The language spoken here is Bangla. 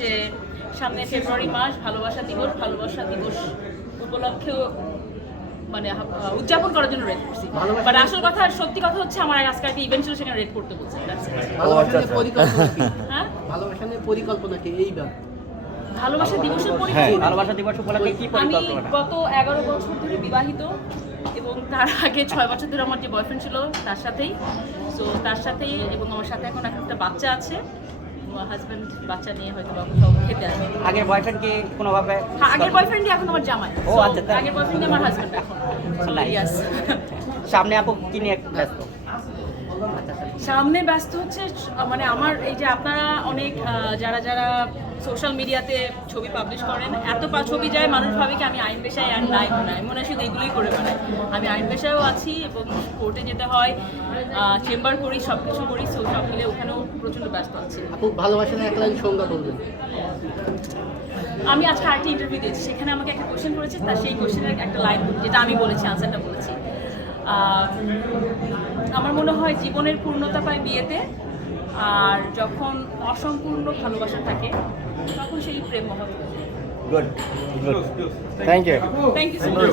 যে সামনে ফেব্রুয়ারি মাস ভালোবাসা দিবস উপলক্ষে মানে উদযাপন করার জন্য রেড করছি। বাট আসল কথা সত্যি কথা হচ্ছে আমার আজকে একটা ইভেন্ট ছিল, সেখানে রেড করতে বলছে। হ্যাঁ, ভালোবাসা নিয়ে পরিকল্পনা কি এইবার? ভালোবাসা দিবসের ভালোবাসা দিবস উপলক্ষে কি আমি পরিকল্পনা? গত 11 বছর ধরে বিবাহিত এবং তার আগে 6 বছর ধরে আমার যে বয়ফ্রেন্ড ছিল তার সাথেই এবং আমার সাথে এখন একটা বাচ্চা আছে। হাজব্যান্ড বাচ্চা নিয়ে হয়তো বা কোথাও খেতে আসবে। আগের বয়ফ্রেন্ড কি কোনোভাবে? হ্যাঁ, আগের বয়ফ্রেন্ডই এখন আমার জামাই। ও আচ্ছা, তাই? আগের বয়ফ্রেন্ডই আমার হাজব্যান্ড এখন। Yes. সামনে আপু কি নিয়ে ব্যস্ত? সামনে ব্যস্ত হচ্ছে মানে আমার এই যে আপনারা অনেক যারা সোশ্যাল মিডিয়াতে ছবি পাবলিশ করেন, এত ছবি যায় মানুষ ভাবে কি আমি আইন পেশায় আর নাই মনে হয় শুধু এগুলোই করে বেড়াই। আমি আইন পেশায়ও আছি এবং কোর্টে যেতে হয়, চেম্বার করি, সব কিছু করি। সব মিলে ওখানেও প্রচণ্ড ব্যস্ত আছি। আপু ভালোবাসা নিয়ে এক লাইন সংজ্ঞা বলবেন। আমি আজকে আরেকটা ইন্টারভিউ দিয়েছি, সেখানে আমাকে একটা কোয়েশ্চেন করেছে, তার সেই কোয়েশ্চেনের একটা লাইন যেটা আমি বলেছি, আনসারটা বলেছি। আমার মনে হয় জীবনের পূর্ণতা পায় বিয়েতে, আর যখন অসম্পূর্ণ ভালোবাসা থাকে তখন সেই প্রেম মহৎ। Good. Thank you. Thank you so much.